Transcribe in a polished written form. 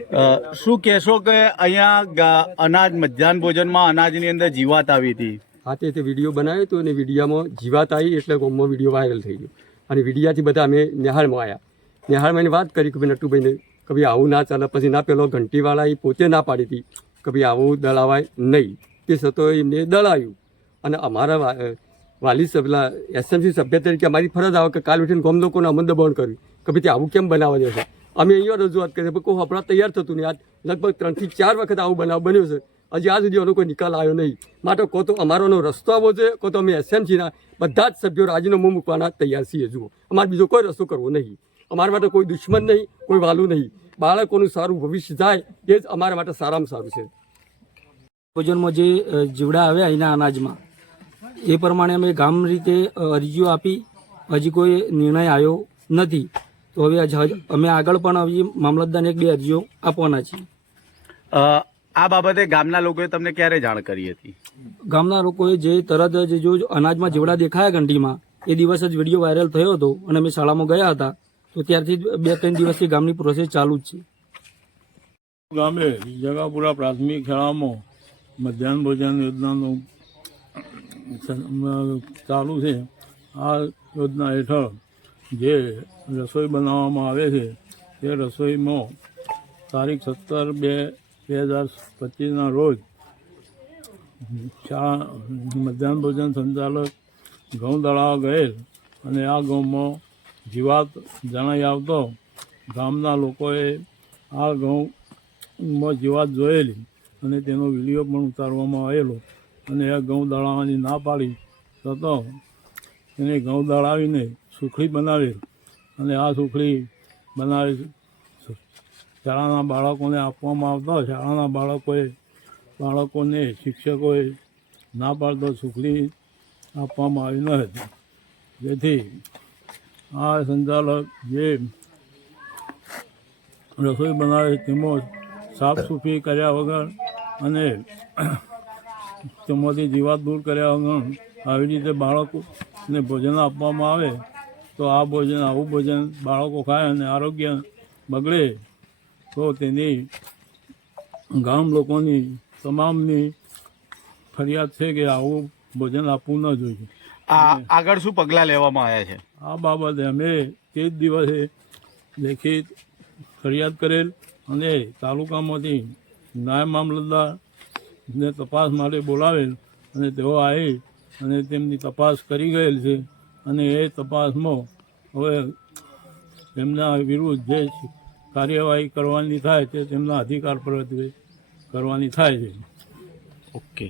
શું કહેશો કે અહીંયા અનાજ મધ્યાહન ભોજનમાં અનાજની અંદર જીવાત આવી હતી? હા, તે વિડીયો બનાવ્યો હતો અને વિડીયામાં જીવાત આવી એટલે ગામમાં વિડીયો વાયરલ થઈ ગયો અને વિડીયાથી બધા અમે નિહાળમાં આવ્યા. નિહાળમાં એને વાત કરી કે ભાઈ નટુભાઈને કે ભાઈ આવું ના ચાલે. પછી ના પેલો ઘંટીવાળા એ પોતે ના પાડી હતી કે ભાઈ આવું દળાવાય નહીં. તે છતાં એમને દળાવ્યું અને અમારા વાલી પેલા એસએમસી સભ્ય તરીકે અમારી ફરજ આવે કે કાલ ઉઠીને ગામ લોકોને અમન દબાણ કર્યું કે ભાઈ આવું કેમ બનાવવા દે છે. અમે અહીંયા રજૂઆત કરી કોઈ આપણા તૈયાર થતું નહીં. આજ લગભગ 3 થી 4 વખત આવું બનાવ બન્યો છે. હજી આ સુધી એનો કોઈ નિકાલ આવ્યો નહીં. માટે કો તો અમારોનો રસ્તો આવવો છે, કો તો અમે એસએમસીના બધા જ સભ્યો રાજીનામું મૂકવાના તૈયાર છીએ. જુઓ, અમારે બીજો કોઈ રસ્તો કરવો નહીં. અમારા માટે કોઈ દુશ્મન નહીં, કોઈ વાલું નહીં. બાળકોનું સારું ભવિષ્ય જાય એ જ અમારા માટે સારામાં સારું છે. ભોજનમાં જે જીવડા આવ્યા એના અનાજમાં એ પ્રમાણે અમે ગામ રીતે અરજીઓ આપી, હજી કોઈ નિર્ણય આવ્યો નથી. તો હવે અમે આગળ પણ આવી મામલતદારને 1-2 અરજીઓ આપવાના છીએ. આ બાબતે ગામના લોકોએ તમને ક્યારે જાણ કરી હતી? ગામના લોકોએ જે તરત જ જો અનાજમાં જીવડા દેખાયા ઘંટીમાં એ દિવસ જ વિડીયો વાયરલ થયો હતો અને અમે શાળામાં ગયા હતા. તો ત્યારથી 2-3 દિવસથી ગામની પ્રોસેસ ચાલુ જ છે. ગામે જગાપુરા પ્રાથમિક શાળામાં મધ્યાહન ભોજન યોજનાનું ચાલુ છે. આ યોજના હેઠળ જે રસોઈ બનાવવામાં આવે છે તે રસોઈમાં તારીખ 17/2/2025ના રોજ શાળા મધ્યાહન ભોજન સંચાલક ઘઉં દળાવવા ગયેલ અને આ ઘઉંમાં જીવાત જણાઈ આવતો ગામના લોકોએ આ ઘઉંમાં જીવાત જોયેલી અને તેનો વિડીયો પણ ઉતારવામાં આવેલો અને આ ઘઉં દળાવવાની ના પાડી તો એને ઘઉં દળાવીને સુખડી બનાવેલ અને આ સુખડી બનાવી શાળાના બાળકોને આપવામાં આવતા. શાળાના બાળકોને શિક્ષકોએ ના પાડતો સુખડી આપવામાં આવી ન હતી. જેથી આ સંચાલક જે રસોઈ બનાવે તેમાં સાફ સફાઈ કર્યા વગર અને તેમાંથી જીવાત દૂર કર્યા વગર આવી રીતે બાળકોને ભોજન આપવામાં આવે તો આવું ભોજન બાળકો ખાય અને આરોગ્ય બગડે તો તેની ગામ લોકોની તમામની ફરિયાદ છે કે આવું ભોજન આપવું ન જોઈએ. આગળ શું પગલાં લેવામાં આવ્યા છે? આ બાબતે અમે તે જ દિવસે લેખિત ફરિયાદ કરેલ અને તાલુકામાંથી નાયબ મામલતદારને તપાસ માટે બોલાવેલ અને તેઓ આવી અને તેમની તપાસ કરી ગયેલ છે અને એ તપાસમાં હવે તેમના વિરુદ્ધ જે કાર્યવાહી કરવાની થાય તે તેમના અધિકાર પર કરવાની થાય છે. ઓકે.